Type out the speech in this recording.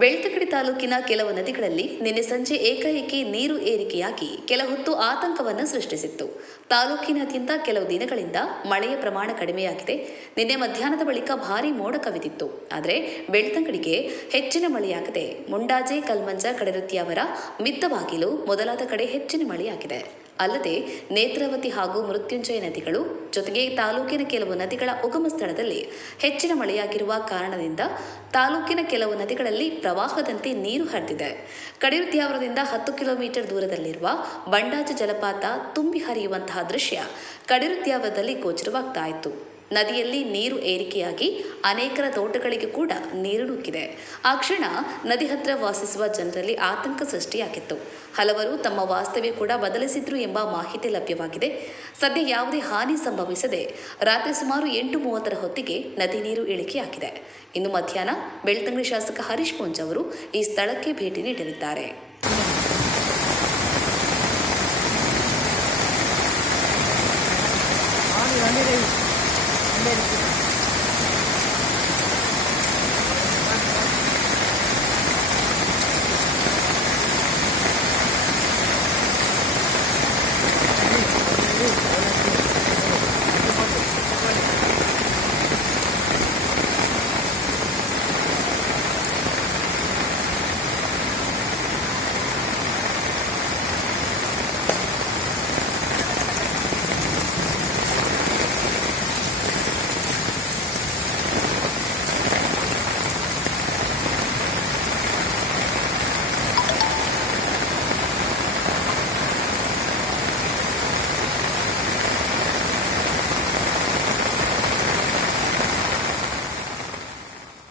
ಬೆಳ್ತಂಗಡಿ ತಾಲೂಕಿನ ಕೆಲವು ನದಿಗಳಲ್ಲಿ ನಿನ್ನೆ ಸಂಜೆ ಏಕಾಏಕಿ ನೀರು ಏರಿಕೆಯಾಗಿ ಕೆಲ ಹೊತ್ತು ಆತಂಕವನ್ನು ಸೃಷ್ಟಿಸಿತ್ತು. ತಾಲೂಕಿನಾದ್ಯಂತ ಕೆಲವು ದಿನಗಳಿಂದ ಮಳೆಯ ಪ್ರಮಾಣ ಕಡಿಮೆಯಾಗಿದೆ. ನಿನ್ನೆ ಮಧ್ಯಾಹ್ನದ ಬಳಿಕ ಭಾರೀ ಮೋಡ ಕವಿದಿತ್ತು. ಆದರೆ ಬೆಳ್ತಂಗಡಿಗೆ ಹೆಚ್ಚಿನ ಮಳೆಯಾಗದೆ ಮುಂಡಾಜೆ, ಕಲ್ಮಂಜ ಕಡೆರುತ್ತಿಯವರ ಮಿತ್ತಬಾಗಿಲು ಮೊದಲಾದ ಕಡೆ ಹೆಚ್ಚಿನ ಮಳೆಯಾಗಿದೆ. ಅಲ್ಲದೆ ನೇತ್ರಾವತಿ ಹಾಗೂ ಮೃತ್ಯುಂಜಯ ನದಿಗಳು ಜೊತೆಗೆ ತಾಲೂಕಿನ ಕೆಲವು ನದಿಗಳ ಉಗಮ ಸ್ಥಳದಲ್ಲಿ ಹೆಚ್ಚಿನ ಮಳೆಯಾಗಿರುವ ಕಾರಣದಿಂದ ತಾಲೂಕಿನ ಕೆಲವು ನದಿಗಳಲ್ಲಿ ಪ್ರವಾಹದಂತೆ ನೀರು ಹರಿದಿದೆ. ಕಡಿರುತ್ಯಾವರದಿಂದ ಹತ್ತು ಕಿಲೋಮೀಟರ್ ದೂರದಲ್ಲಿರುವ ಬಂಡಾಜ ಜಲಪಾತ ತುಂಬಿ ಹರಿಯುವಂತಹ ದೃಶ್ಯ ಕಡಿರುತ್ಯಾವರದಲ್ಲಿ ಗೋಚರವಾಗ್ತಾ ಇತ್ತು. ನದಿಯಲ್ಲಿ ನೀರು ಏರಿಕೆಯಾಗಿ ಅನೇಕರ ತೋಟಗಳಿಗೆ ಕೂಡ ನೀರು ನುಗ್ಗಿದೆ. ಆ ಕ್ಷಣ ನದಿ ಹತ್ರ ವಾಸಿಸುವ ಜನರಲ್ಲಿ ಆತಂಕ ಸೃಷ್ಟಿಯಾಗಿತ್ತು. ಹಲವರು ತಮ್ಮ ವಾಸ್ತವ್ಯ ಕೂಡ ಬದಲಿಸಿದ್ರು ಎಂಬ ಮಾಹಿತಿ ಲಭ್ಯವಾಗಿದೆ. ಸದ್ಯ ಯಾವುದೇ ಹಾನಿ ಸಂಭವಿಸದೆ ರಾತ್ರಿ ಸುಮಾರು ಎಂಟು ಮೂವತ್ತರ ಹೊತ್ತಿಗೆ ನದಿ ನೀರು ಇಳಿಕೆಯಾಗಿದೆ. ಇನ್ನು ಮಧ್ಯಾಹ್ನ ಬೆಳ್ತಂಗಡಿ ಶಾಸಕ ಹರೀಶ್ ಪೂಂಜ್ ಅವರು ಈ ಸ್ಥಳಕ್ಕೆ ಭೇಟಿ ನೀಡಲಿದ್ದಾರೆ. verde.